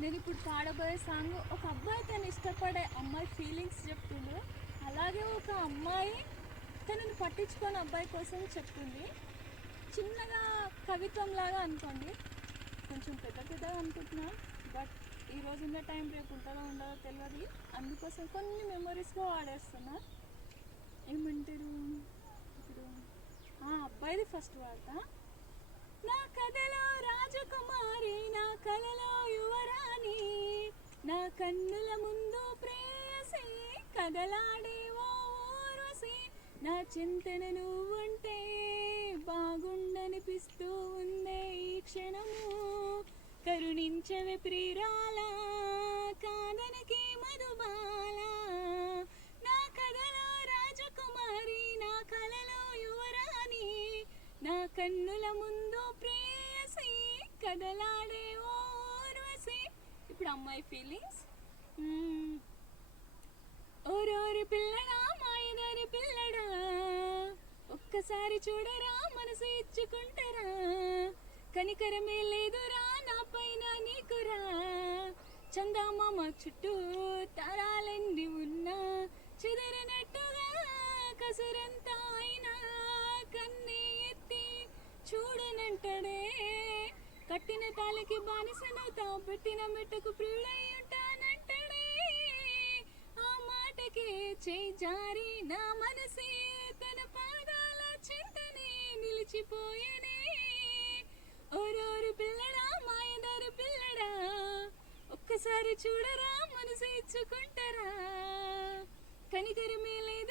నేను ఇప్పుడు పాడబోయే సాంగ్ ఒక అబ్బాయి తను ఇష్టపడే అమ్మాయి ఫీలింగ్స్ చెప్తుండు. అలాగే ఒక అమ్మాయి తనని పట్టించుకొని అబ్బాయి కోసం చెప్తుంది. చిన్నగా కవిత్వం లాగా అనుకోండి, కొంచెం పెద్ద పెద్దగా అనుకుంటున్నా. బట్ ఈ రోజు ఉన్న టైం రేపు ఉంటుందో ఉండదో తెలియదు. అందుకోసం కొన్ని మెమరీస్గా వాడేస్తున్నా. ఏమంటారు ఇప్పుడు ఆ అబ్బాయిది ఫస్ట్ వాడతా. నా కథలో రాజకుమారి, నా కలలో యువరాణి, నా కన్నుల ముందు ప్రేయసి, కదలాడే ఓ ఊర్వశి, నా చింతన నువ్వుంటే బాగుండనిపిస్తూ ఉందే ఈ క్షణము, కరుణించవే ప్రియురాల, కాదనకే మధుబాల, నా కథలో రాజకుమారి, నా కలలో యువరాణి, నా కన్నుల ముందు ప్రేయసి, కదలాడే ఓర్వశి. ఇప్పుడు అమ్మాయి ఫీలింగ్స్. ఓరోరి పిల్లడా మాయదారి పిల్లడా, ఒక్కసారి చూడరా మనసు ఇచ్చుకుంటారా, కనికరమే లేదురా నా పైన నీకురా, చందమామ చుట్టూ తారాలెండి ఉన్నా, చెదరనట్టుగా కసురంతా అయినా కన్నీ ఎత్తి చూడనంటాడే, కట్టిన తాళికి బానిసనవుతా, పెట్టిన మెట్టకు ప్రియుడై ఉంటానంటాడే, ఆ మాటకే చేయి జారి నా మనసే తన పాదాల చింతనే నిలిచిపోయేనే. ఓరోరు పిల్లడా మాయదారు పిల్లడా, ఒక్కసారి చూడరా మనసు ఇచ్చుకుంటారా, కనికరమే లేదు